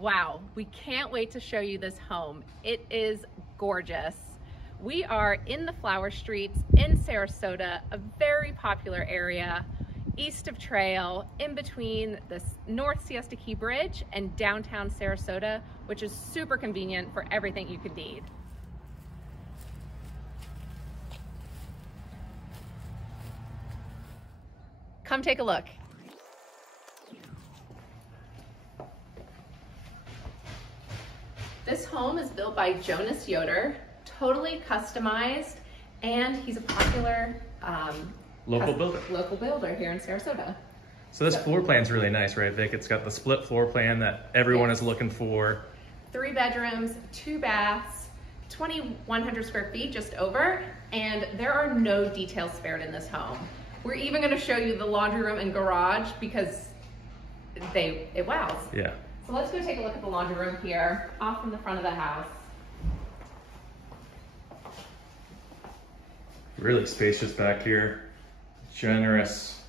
Wow, we can't wait to show you this home. It is gorgeous. We are in the Flower Streets in Sarasota, a very popular area, east of Trail, in between the North Siesta Key Bridge and downtown Sarasota, which is super convenient for everything you could need. Come take a look. This home is built by Jonas Yoder, totally customized, and he's a popular local builder here in Sarasota. So this floor plan is really nice, right, Vic? It's got the split floor plan that everyone is looking for. 3 bedrooms, 2 baths, 2,100 square feet, just over, and there are no details spared in this home. We're even going to show you the laundry room and garage because it wows. Yeah. So let's go take a look at the laundry room here, off from the front of the house. Really spacious back here. Generous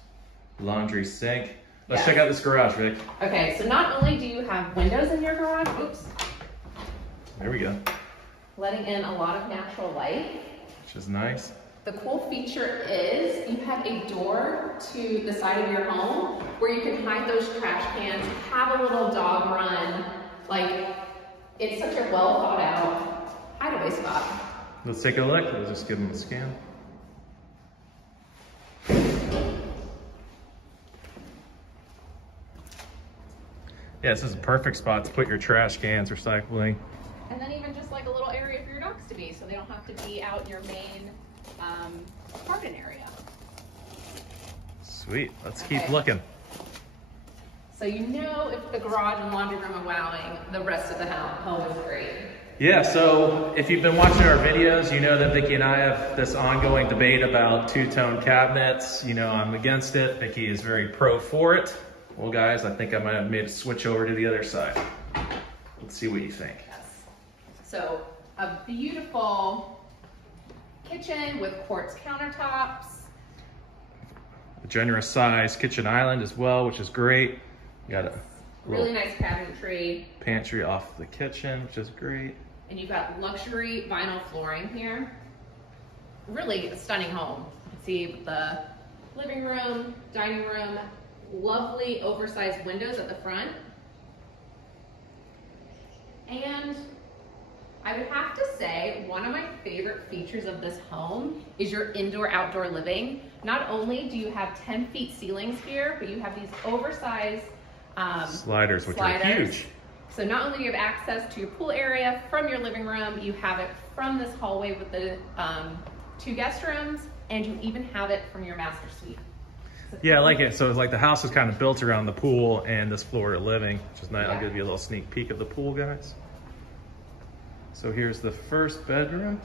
laundry sink. Let's check out this garage, Vic. Okay, so not only do you have windows in your garage, oops. There we go. Letting in a lot of natural light. Which is nice. The cool feature is you have a door to the side of your home where you can hide those trash cans, have a little dog run. Like, it's such a well thought out hideaway spot. Let's take a look. We'll just give them a scan. Yeah, this is a perfect spot to put your trash cans, recycling. And then even just like a little area for your dogs to be, so they don't have to be out in your main garden area. Sweet, let's keep looking. So you know if the garage and laundry room are wowing, the rest of the home is great. Yeah, so if you've been watching our videos, you know that Vicki and I have this ongoing debate about two-tone cabinets. You know, I'm against it. Vicki is very pro for it. Well, guys, I think I might have made a switch over to the other side. Let's see what you think. Yes. So a beautiful kitchen with quartz countertops. A generous size kitchen island as well, which is great. You got a really nice cabinetry. Pantry off the kitchen, which is great. And you've got luxury vinyl flooring here. Really a stunning home. You can see the living room, dining room, lovely oversized windows at the front. And I would have to say one of my favorite features of this home is your indoor-outdoor living. Not only do you have 10 feet ceilings here, but you have these oversized sliders, which are huge. So not only do you have access to your pool area from your living room, you have it from this hallway with the 2 guest rooms, and you even have it from your master suite. Yeah, I like it. So it's like the house is kind of built around the pool and this floor of living, which is nice. Yeah. I'll give you a little sneak peek of the pool, guys. So here's the first bedroom.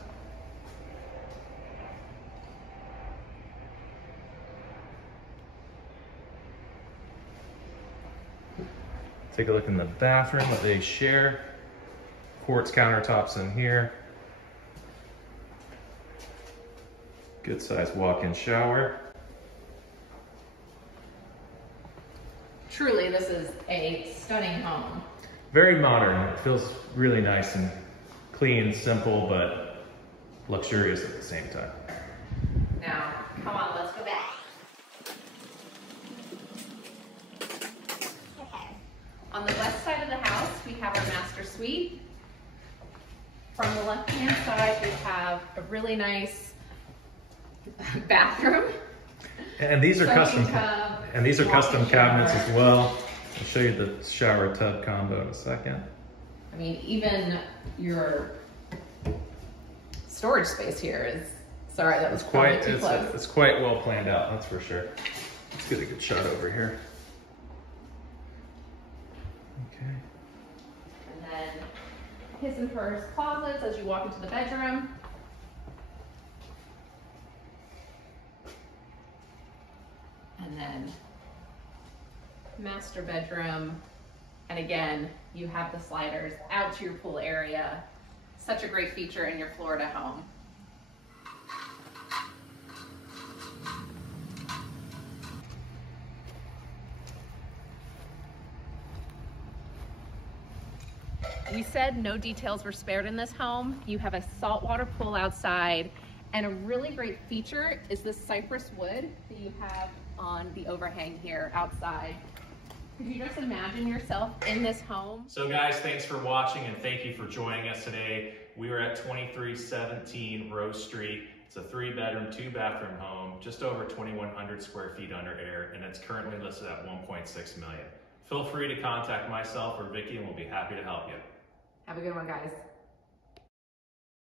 Take a look in the bathroom that they share. Quartz countertops in here. Good sized walk-in shower. Truly, this is a stunning home. Very modern. It feels really nice and clean, simple, but luxurious at the same time. Now, come on, let's go back. Okay. On the west side of the house, we have our master suite. From the left-hand side, we have a really nice bathroom. And these are custom cabinets as well. I'll show you the shower tub combo in a second. I mean, even your storage space here is, sorry, that was probably too close. It's quite well planned out, that's for sure. Let's get a good shot over here. Okay. And then his and hers closets as you walk into the bedroom. And then master bedroom. And again, you have the sliders out to your pool area. Such a great feature in your Florida home. We said no details were spared in this home. You have a saltwater pool outside, and a really great feature is this cypress wood that you have on the overhang here outside. Could you just imagine yourself in this home? So guys, thanks for watching and thank you for joining us today. We were at 2317 Rose Street. It's a 3-bedroom, 2-bathroom home, just over 2,100 square feet under air, and it's currently listed at $1.6 million. Feel free to contact myself or Vicki and we'll be happy to help you. Have a good one, guys.